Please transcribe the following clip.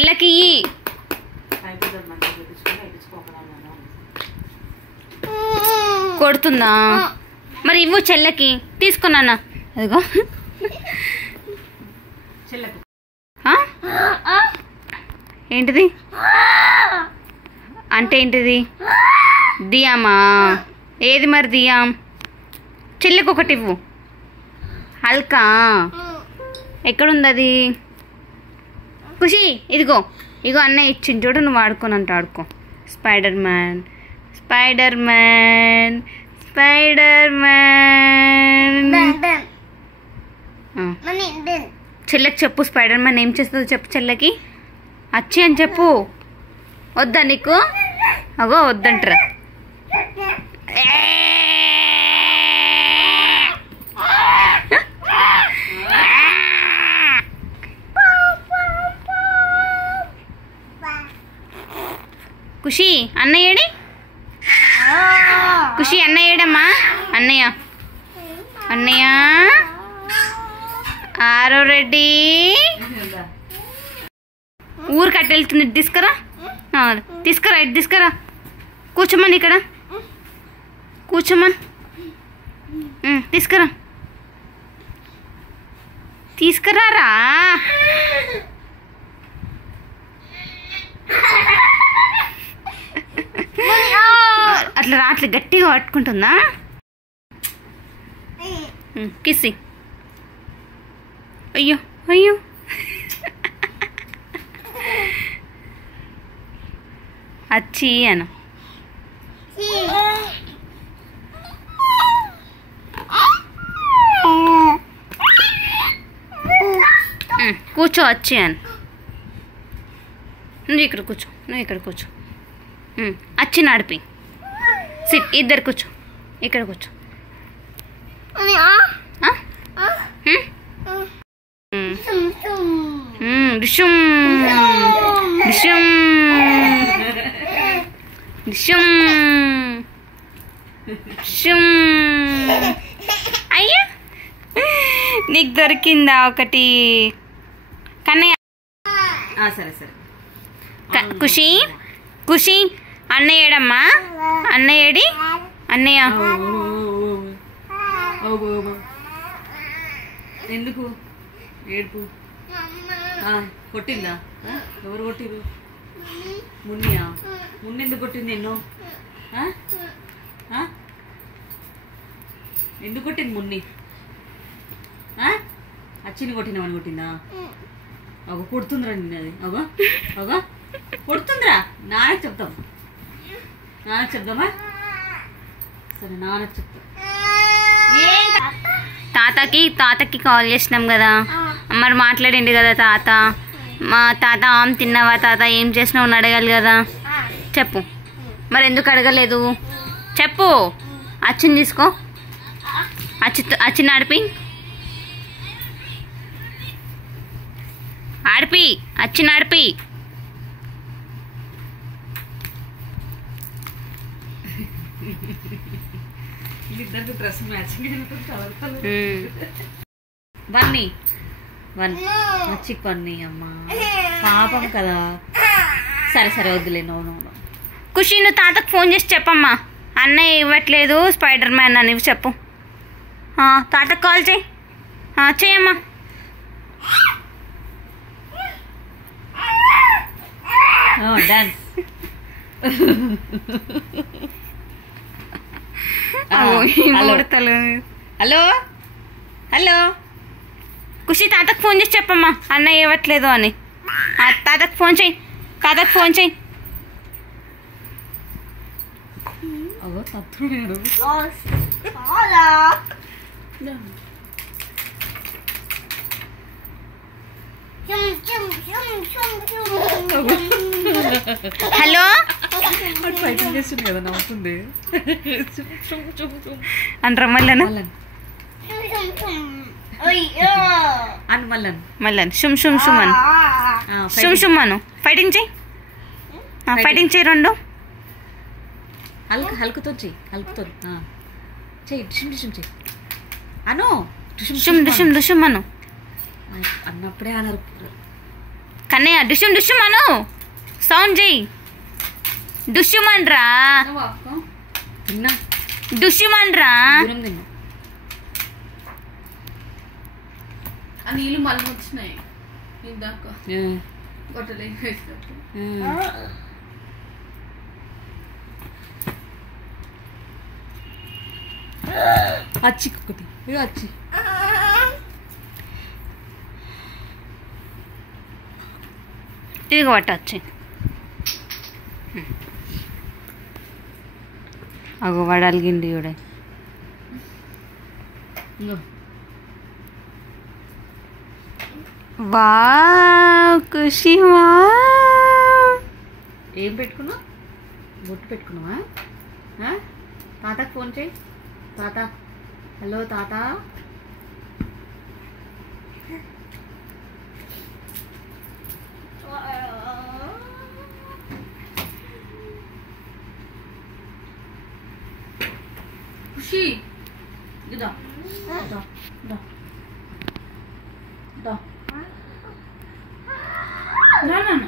చెల్లకి కొడుతుందా? మరి ఇవ్వు చెల్లకి. తీసుకున్నానా? అదిగో ఏంటిది అంటే ఏంటిది? దియామా? ఏది మరి దియాం? చెల్లెకి ఒకటి ఇవ్వు. హల్కా ఎక్కడుంది అది? ఖుషి ఇదిగో ఇగో అన్నయ్య ఇచ్చింది చూడు, నువ్వు ఆడుకోనంట. ఆడుకో. Spider Man Spider Man Spider Man. చెల్లెకి చెప్పు స్పైడర్ మ్యాన్ ఏం చేస్తుందో చెప్పు. చెల్లెకి వచ్చి అని చెప్పు. వద్దా నీకు? అగో వద్దంటారా? ఖుషి అన్నయ్యడి? ఖుషి అన్నయ్యడమ్మా? అన్నయ్య అన్నయ్య ఆరో రెడ్డి ఊరు కట్టెళ్తుంది. తీసుకురా తీసుకురా ఇటు తీసుకురా. కూర్చోమని ఇక్కడ కూర్చోమని. తీసుకురా తీసుకురారా. అట్లా అట్లా గట్టిగా పట్టుకుంటుందా? కిస్సి. అయ్యో అయ్యో అచ్చి అను. కూర్చో వచ్చి అని. నువ్వు ఇక్కడ కూర్చో, నువ్వు ఇక్కడ కూర్చో. వచ్చి నడిపి. సిట్. ఇద్దరు కూర్చో. ఇక్కడ కూర్చో. డిషం డిషం డిషం డిషం. అయ్యా నీకు దొరికిందా ఒకటి? కన్నయ్య సరే సరే. ఖుషి ఖుషి అన్నయ్యడమ్మా? అన్నయ్యడి? అన్నయ్య ఎందుకు ఏడుపు? కొట్టిందా? ఎవరు కొట్టిరు? మున్నియా? మున్ని ఎందుకు కొట్టింది నిన్ను? ఎందుకు కొట్టింది మున్ని? అచ్చిని కొట్టినామని కొట్టిందా? అగో కొడుతుందిరా నిన్న. అది అగో అగో కొడుతుందిరా. నాన్నకి చెప్తాం. నాన్నకి చెప్దామా? సరే నాన్నకి చెప్తాం. తాతకి కాల్ చేసినాం కదా, మరి మాట్లాడింది కదా తాత. మా తాత ఆమె తిన్నావా తాత, ఏం చేసినావు అని అడగాలి కదా. చెప్పు. మరి ఎందుకు అడగలేదు చెప్పు. అచ్చిని తీసుకో. అచ్చి నడిపి ఆడిపి. అచ్చి నడిపి. డ్రెస్ మ్యాచింగ్ బన్నీ వచ్చి పన్నీ. అమ్మా పాపం కదా. సరే సరే వద్దులే. No no no. ఖుషి నువ్వు తాతకు ఫోన్ చేసి చెప్పమ్మా, అన్నయ్య ఇవ్వట్లేదు స్పైడర్ మ్యాన్ అని చెప్పు. తాతకు కాల్ చేయి. చేయమ్మా. డాన్స్. హలో హలో ఖుషి తాతకు ఫోన్ చేసి చెప్పమ్మా అన్నయ్య ఇవ్వట్లేదు అని. తాతకు ఫోన్ చెయ్యి. తాతకు ఫోన్ చెయ్యి. హలో ఫైటింగ్ చేస్తుంది కదా, నవ్వుతుంది అంటారా మళ్ళీ? మళ్ళీ షుమ్ షుమ్ షుమ్ అను. షుమ్ షుమ్ అను. ఫైటింగ్ చెయ్యి. ఫైటింగ్ చెయ్యి. రెండు హల్కుతో చెయ్యి. హల్కుతో చెయ్యి. డిషుమ్ డిషుమ్ చెయ్యి అను. దుషుమ్ దుషుమ్ దుషుమ్ అను. అన్నప్పుడే అనరు. కన్నయ్య డుష్యం డుష్యం అను, సౌండ్ చెయ్యి. డుష్యమన్రా, తిన్నా డుష్యమన్రా. దూరం తిన్నా. ఆ నీళ్ళు మళ్ళీ వచ్చినాయి ఇందాక ఆ, గొట్టలే వేసినట్టు. ఆ. అచ్చి ఒకటి ఇక అచ్చి. ఇదిగో పట్టొచ్చి. అగో వాడు అలిగిండి చూడ. ఇగో వావ్ ఖుషి, వావ్. ఏం పెట్టుకున్నావు? బొట్టు పెట్టుకున్నావా? తాతకు ఫోన్ చేయి. తాత, హలో తాత. ఖుషి ఇదా దా దా దా నాన్న